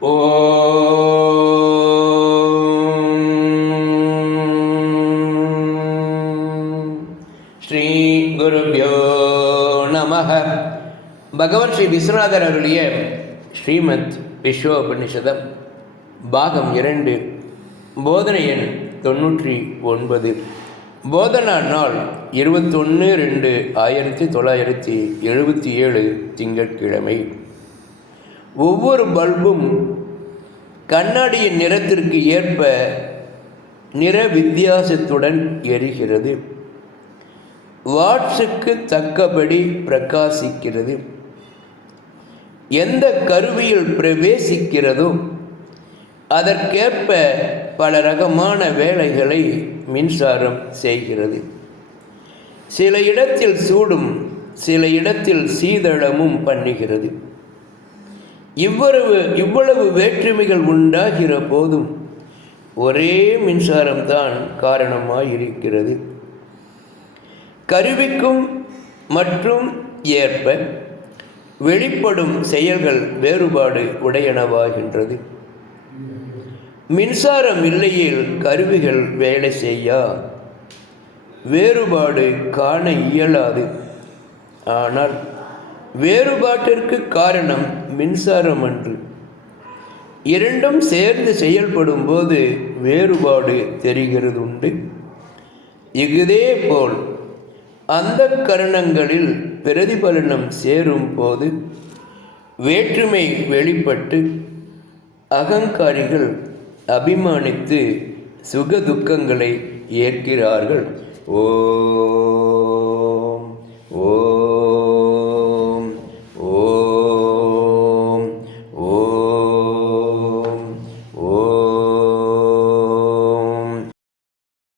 ஓ ஸ்ரீ குருபியோ நம பகவத் ஸ்ரீ விஸ்வநாதர் அவருடைய ஸ்ரீமத் விஸ்வோபனிஷதம் பாகம் இரண்டு போதனை எண் தொண்ணூற்றி ஒன்பது. போதனா நாள் இருபத்தொன்று ரெண்டு ஆயிரத்தி தொள்ளாயிரத்தி எழுபத்தி ஏழு திங்கட்கிழமை. ஒவ்வொரு பல்பும் கண்ணாடியின் நிறத்திற்கு ஏற்ப நிற வித்தியாசத்துடன் எரிகிறது. வாட்ஸுக்கு தக்கபடி பிரகாசிக்கிறது. எந்த கருவியில் பிரவேசிக்கிறதோ அதற்கேற்ப பல ரகமான வேலைகளை மின்சாரம் செய்கிறது. சில இடத்தில் சூடும் சில இடத்தில் சீதளமும் பண்ணுகிறது. இவ்வளவு இவ்வளவு வேற்றுமைகள் உண்டாகிற போதும் ஒரே மின்சாரம்தான் காரணமாக இருக்கிறது கருவிக்கும் மற்றும் ஏற்ப வெளிப்படும் செயல்கள் வேறுபாடு உடையனவாகின்றது. மின்சாரம் இல்லையில் கருவிகள் வேலை செய்யா வேறுபாடு காண இயலாது. ஆனால் வேறுபாட்டிற்கு காரணம் மின்சாரம் அன்று. இரண்டும் சேர்ந்து செயல்படும் போது வேறுபாடு தெரிகிறது உண்டு இதே போல் அந்த கரணங்களில் பிரதிபலனம் சேரும் போது வேற்றுமை வெளிப்பட்டு அகங்காரிகள் அபிமானித்து சுக துக்கங்களை ஏற்கிறார்கள். ஓ